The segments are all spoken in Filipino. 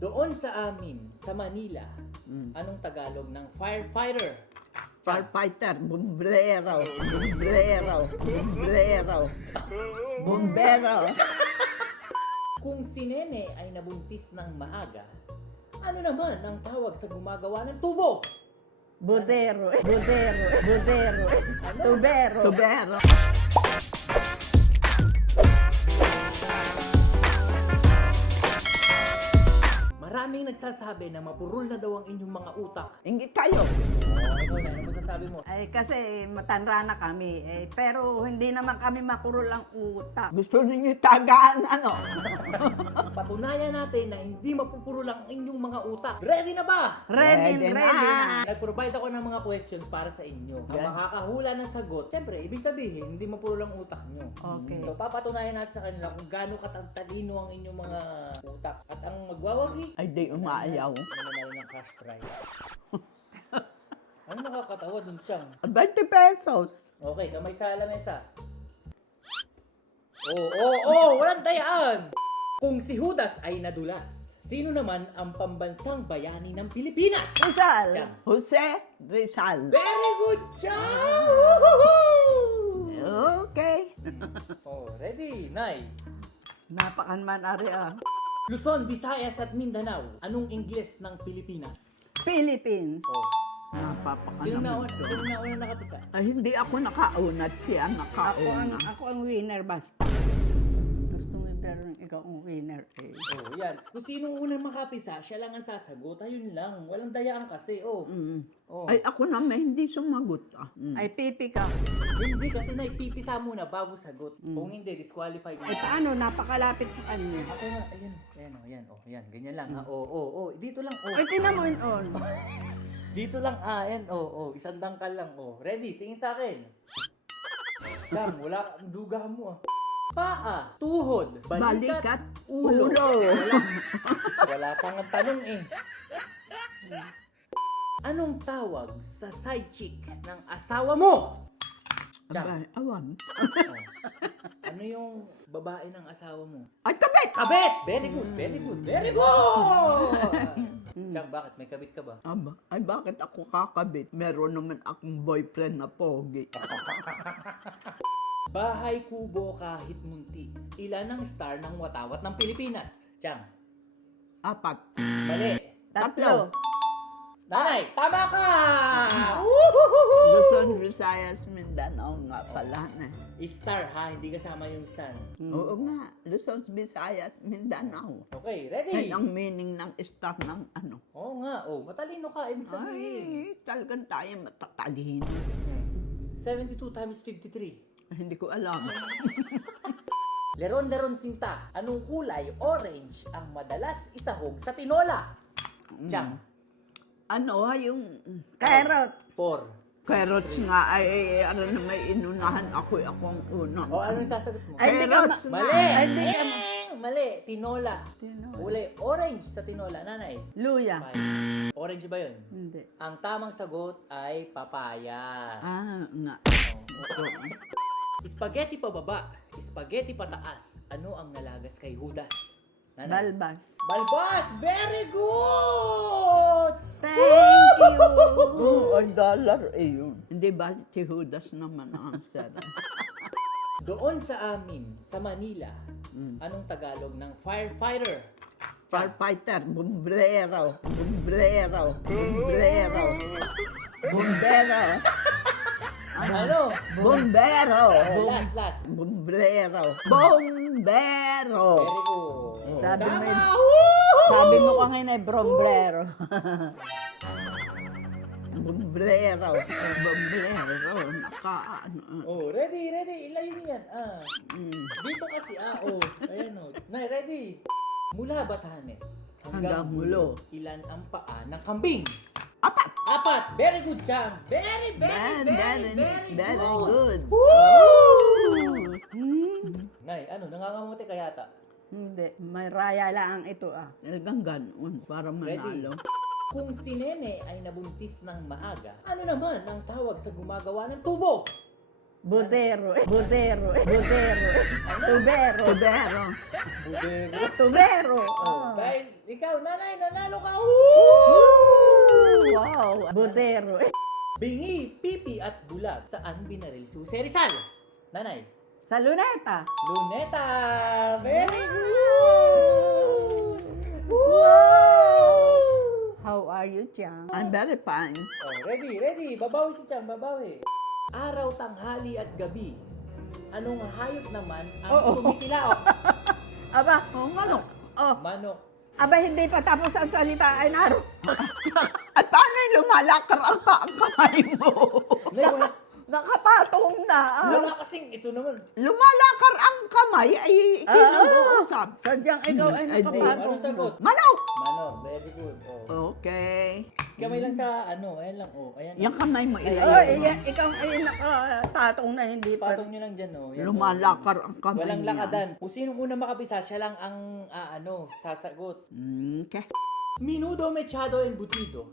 Doon sa amin, sa Manila, anong Tagalog ng firefighter? Firefighter, bombrero, bombrero, bombrero, bombero. Kung si Nene ay nabuntis ng maaga, ano naman ang tawag sa gumagawa ng tubo? Bodero, bodero, bodero, tubero, tubero. Maraming nagsasabi na mapurol na daw ang inyong mga utak. Ingit kayo. Ikaw na, ano masasabi mo? Ay kasi matanda na kami, pero hindi naman kami makurol ang utak. Gusto ninyo tagaan ano? Patunayan natin na hindi mapupurol ang inyong mga utak. Ready na ba? Ready na. Nag-provide ako ng mga questions para sa inyo. Ang Yan. makakahula ng sagot, syempre, ibig sabihin, hindi mapurol ang utak nyo. Okay. So, papatunayan natin sa kanila kung gaano katalino ang inyong mga utak. At ang magwawagi, Ay di umaayaw. mananalo ng cash prize. Ano nakakatawa dun, Chang? 20 pesos. Okay, kamay sa lamesa. Walang dayaan! Kung si Judas ay nadulas, sino naman ang pambansang bayani ng Pilipinas? Rizal. Yan. Jose Rizal. Very good, Chang! Woohoo! Okay. Ready, Nay? Napakanman ari ah. Luzon, Visayas at Mindanao. Anong Ingles ng Pilipinas? Philippines. Sino Napapakanaman. nauna nakapisa? Ay, hindi ako nakaunat siya nakauna. Ako ang winner basta. Gusto mo pero ikaw ang winner eh. Yan. Kung sino unang makapisa, siya lang ang sasagot. Ayun lang. Walang dayaan kasi. Ay, ako naman hindi sumagot ah. Ay, pipi ka. Hindi kasi naipipisa muna bago sagot. Kung hindi, disqualified. Ay, paano? Napakalapit sa kanya. Ako nga, ayan. Ganyan lang ha. Dito lang, Ay, tinan mo yun on. Dito lang, ayan, isang dangkal lang, Ready, tingin sa akin. Jam, wala kang duga mo, Paa, tuhod, balikat, Balikat, ulo. ulo. Wala pang ang tanong eh. Anong tawag sa side chick ng asawa mo? Jam, Abay, awan. ano yung babae ng asawa mo? Ay, kabit! Kabit! Very good, very good, very good! Jam, bakit? May kabit ka ba? Aba, ay bakit ako kakabit? Meron naman akong boyfriend na pogi. Bahay kubo kahit munti. Ilan ang star ng watawat ng Pilipinas? Chang. 4. Mali. 3. Nanay, tama ka! Luzon, Visayas, Mindanao nga pala na. Star ha, hindi kasama yung sun. Oo nga, Luzon, Visayas, Mindanao. Okay, Ay, ready? ang meaning ng star ng ano. Oo nga, matalino ka, ibig sabihin. Ay, talagang tayo matatalino. 72 times 53. Hindi ko alam. Leron-leron sinta, anong kulay orange ang madalas isahog sa tinola? Chang. Ano, yung carrot. 4. Carrots nga ay ano na may inunahan ako ang una. Anong sasagot mo? Ay, hindi ka Carrots Mali! Ay, hindi ka Mali! Tinola. Tinola. Kulay orange sa tinola. Nanay. Luya. 5. Orange ba yun? Hindi. Ang tamang sagot ay papaya. Nga. Spaghetti pababa, spaghetti pataas. Ano ang nalagas kay Judas? Nanay. Balbas. Balbas! Very good! Thank you! Oo, ay dollar yun. Hindi ba si Judas naman ang answer? Doon sa amin, sa Manila, anong Tagalog ng firefighter? Firefighter, bombrero, bombrero, bombrero, bombero, Ano? bombero, Last. bombrero, bombero. Very good. Sabi mo, Tama! sabi mo kanina brombrero. Bombrero, bombrero, Ready. Ilayo niyan. Dito kasi, Ayan, Nay, ready? Mula Batanes Hanggang Mulo. Ilan ang paa ng kambing? 4. 4. Very good, Chang. Very good. Nay, nangangamuti ka yata? Hindi, may raya lang ito Talagang ganun, para Ready? manalo. Kung si Nene ay nabuntis ng maaga, ano naman ang tawag sa gumagawa ng tubo? Budero. Budero. Budero. Tubero. Tubero. Budero. Tubero. Oh, dahil ikaw, nanay, nanalo ka. Wow. Budero. Bingi, pipi at bulag. Saan binaril si Jose Rizal? Nanay. Sa luneta. Luneta! Very good! Wow! How are you, Chang? I'm very fine. Oh, ready. Babawi si Chang, babawi. Araw, tanghali at gabi. Anong hayop naman ang tumikilaok? Aba, manok. Oh, Manok. aba, hindi pa tapos ang salita ay naro. At paano yung lumalakar ang kamay mo? Nay, wala. Nakapatong na. Wala kasing ito naman. Lumalakar ang kamay ay kinag-uusap. Sadyang ikaw ay nakapatong. Anong sagot? Manok! Manok, very good. Oh. Okay. Kamay lang sa ayan lang. Oh, ayan. Yung kamay mo Ay, ilayo. Ikaw ay nakapatong na hindi pa. Patong nyo lang dyan, oh. Yan, Lumalakar ang oh. kamay Walang niya. lakadan. Kung sinong una makapisa, siya lang ang, sasagot. Okay. Minudo, mechado, embutido.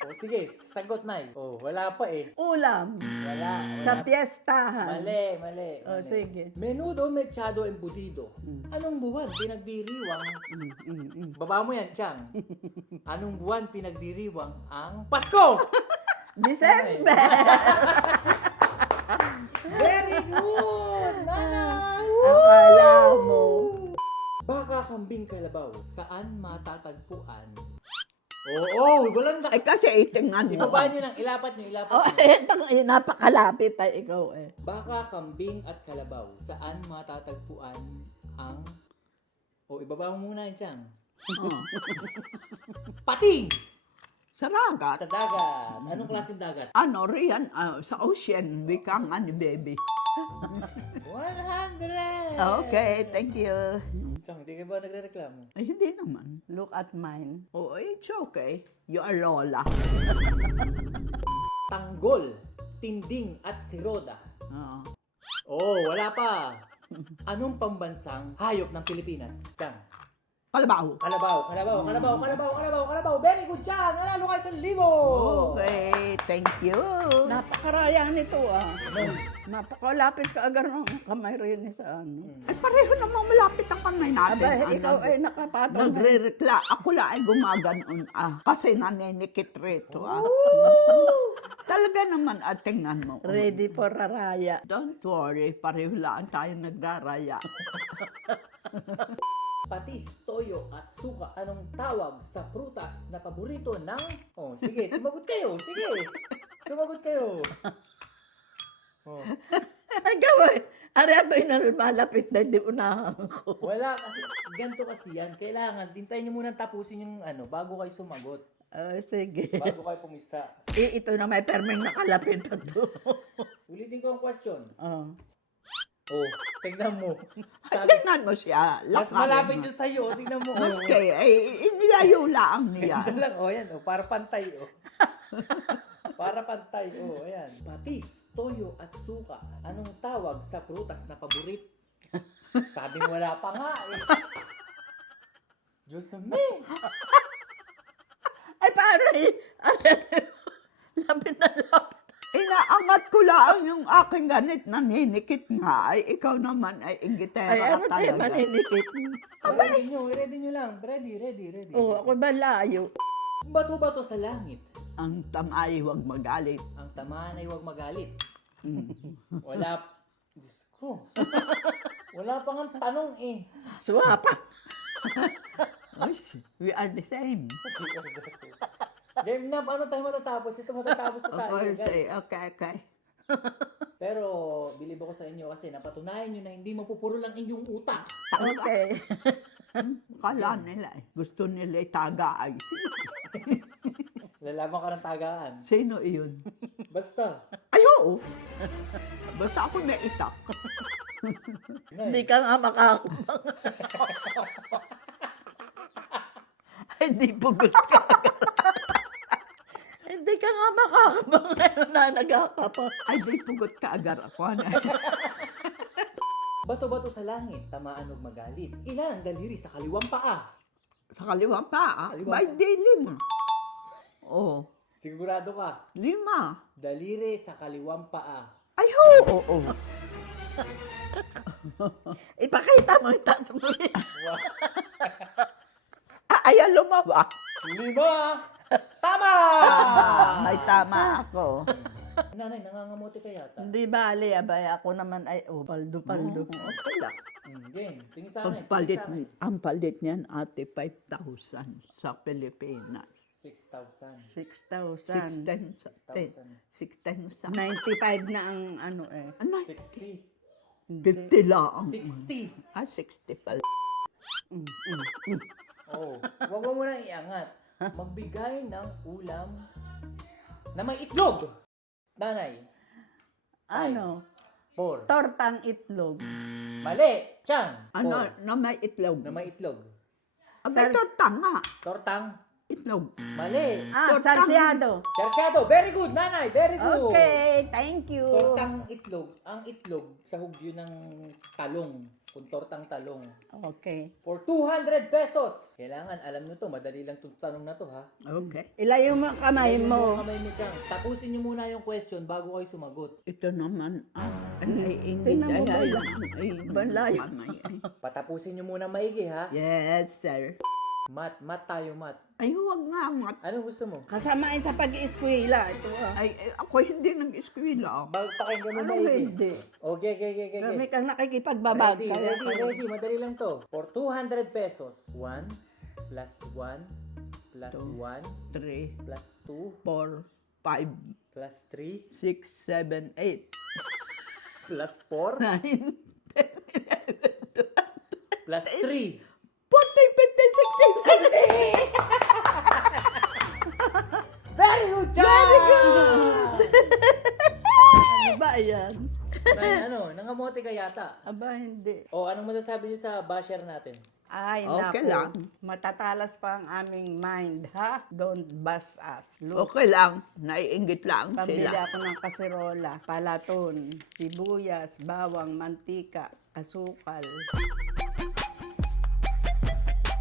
Oh, sige, sagot na eh. Oh, wala pa eh. Ulam. Wala. Sa piyestahan. Mali. Oh, sige. Menudo, mechado, embutido. Anong buwan pinagdiriwang... Baba mo yan, Chang. Anong buwan pinagdiriwang ang Pasko? December. Very good! Nana! Akala mo. Baka, kambing, kalabaw, saan matatagpuan? Oo, walang Ay kasi itingnan mo. Ibaba nyo lang, ilapat nyo. Oh, napakalapit ay ikaw eh. Baka, kambing at kalabaw, saan matatagpuan ang... ibaba mo muna yan, Chang. Oh. Pating! Sa ragat. Sa dagat. Anong klaseng dagat? Ano riyan? Sa ocean, wikang ni baby. 100! Okay, thank you. Chang, hindi ka ba nagre-reklamo? Ay, hindi naman. Look at mine. Oh, it's okay. You are Lola. Tanggol, tinding at siroda. Oo. Wala pa. Anong pambansang hayop ng Pilipinas? Chang. Kalabaw. Kalabaw. Very good, Chang. Nanalo kayo sa 1,000. Okay, thank you. Napakaraya nito Napakalapit ka agar ng kamay rin sa ano. Ay, pareho namang malapit ang kamay natin. Aba, ikaw ay nakapatong. Nagre-rekla. Ako lang ay gumaganon kasi naninikit rito Talaga naman tingnan mo. Ready for raraya. Don't worry, pareho lang tayo nagraraya. Patis, toyo at suka. Anong tawag sa prutas na paborito ng... Sige, sumagot kayo. Ay, gawin. Arato na malapit na, di unahan ko. Wala kasi, ganito kasi yan. Kailangan, tintayin nyo muna tapusin yung bago kayo sumagot. Sige. Bago kayo pumisa. Ito na may permeng nakalapit na to. Ulitin ko ang question. Tignan mo. Tingnan mo siya. Mas malapit yun sa'yo. Tignan mo. Mas kay, inilayo lang niya. Ito lang, yan. Para pantay, Para pantay, ayan. Patis, toyo at suka. Anong tawag sa prutas na paborit? Sabing wala pa nga, Diyos me. Ay, paano lapit na lapit. Inaangat ko lang yung aking ganit na ninikit nga. Ay, ikaw naman ay ingitera ka talaga. Ay, ano tayo maninikit? Ready nyo lang. Ready. Ako ba layo? Bato-bato sa langit. Ang tamay huwag magalit. Ang tamaan ay huwag magalit. Wala. Diyos ko. Wala pang ang tanong Swapa. We are the same. Game na, paano tayo matatapos? Ito matatapos na tayo, guys. Okay. Pero, bilib ako sa inyo kasi napatunayan nyo na hindi mapupuro lang inyong utak. Okay. Kala nila gusto nila itaga ay. Lalaban ka ng tagaan. Sino iyon? Basta. Ay, oo. Basta ako may itak. Hindi ka nga makakubang. Hindi pugot ka. Hindi ka nga makakabang ngayon na nagkakapa. Ay, di pugot ka agar ako. Bato-bato sa langit, tamaan og magalit. Ilan ang daliri sa kaliwang paa? Sa kaliwang paa? By day 5. Oh. Sigurado ka? 5. Daliri sa kaliwang paa. Ay, oo. Ipakita mo, itaas mo. Ayan, lumawa. 5. Tama! May tama ako. Nanay, nangangamote ka yata. Hindi bali, abay ako naman ay, paldo. Okay lang. Game. Tingin sa akin. Ang palit niyan, ate, 5,000 sa Pilipinas. 6,000. 6,000. 6,000. 95 na ang ano eh. Ano? 60. 50 lang. 60. 60 pala. Oh, wag mo munang iangat. Magbigay ng ulam na may itlog. Nanay. Ano? 4. Tortang itlog. Mali. Chang. Ano? 4. Na may itlog. Na may itlog. Abay, tortang nga. Tortang. Itlog. Mali. Tortang. Sarsyado. Sarsyado. Very good, nanay. Very good. Okay, thank you. Tortang itlog. Ang itlog sa hugyo ng talong. Kung tortang talong. Okay. For 200 pesos. Kailangan, alam nyo to. Madali lang itong tanong na to, ha? Okay. Ilayo mo ang kamay mo. Kamay mo dyan. Tapusin nyo muna yung question bago kayo sumagot. Ito naman, naiingit ay balayo. Patapusin nyo muna maigi, ha? Yes, sir. Mat tayo, mat. Ay, huwag nga, mat. Anong gusto mo? Kasamain sa pag-ieskwela. Ito, ay, ako hindi nag-eskwela. Pakinggan mo Ano maigi. hindi? Okay. Kami kang nakikipagbabag. Ready. Madali lang to. For 200 pesos. 1 plus 1 plus 1 3, plus 2 4, 5, plus 3 6, 7, 8, plus 4 9, plus 3. 40, 50, 60, 70. Very good job! Very good! Ano ba yan? Nangamote ka yata. Aba, hindi. O, anong masasabi niyo sa basher natin? Ay, Okay naku. lang. Matatalas pa ang aming mind, ha? Don't bust us. Look, Okay lang, naiinggit lang pabili sila. ako ng kaserola, palaton, sibuyas, bawang, mantika, asukal.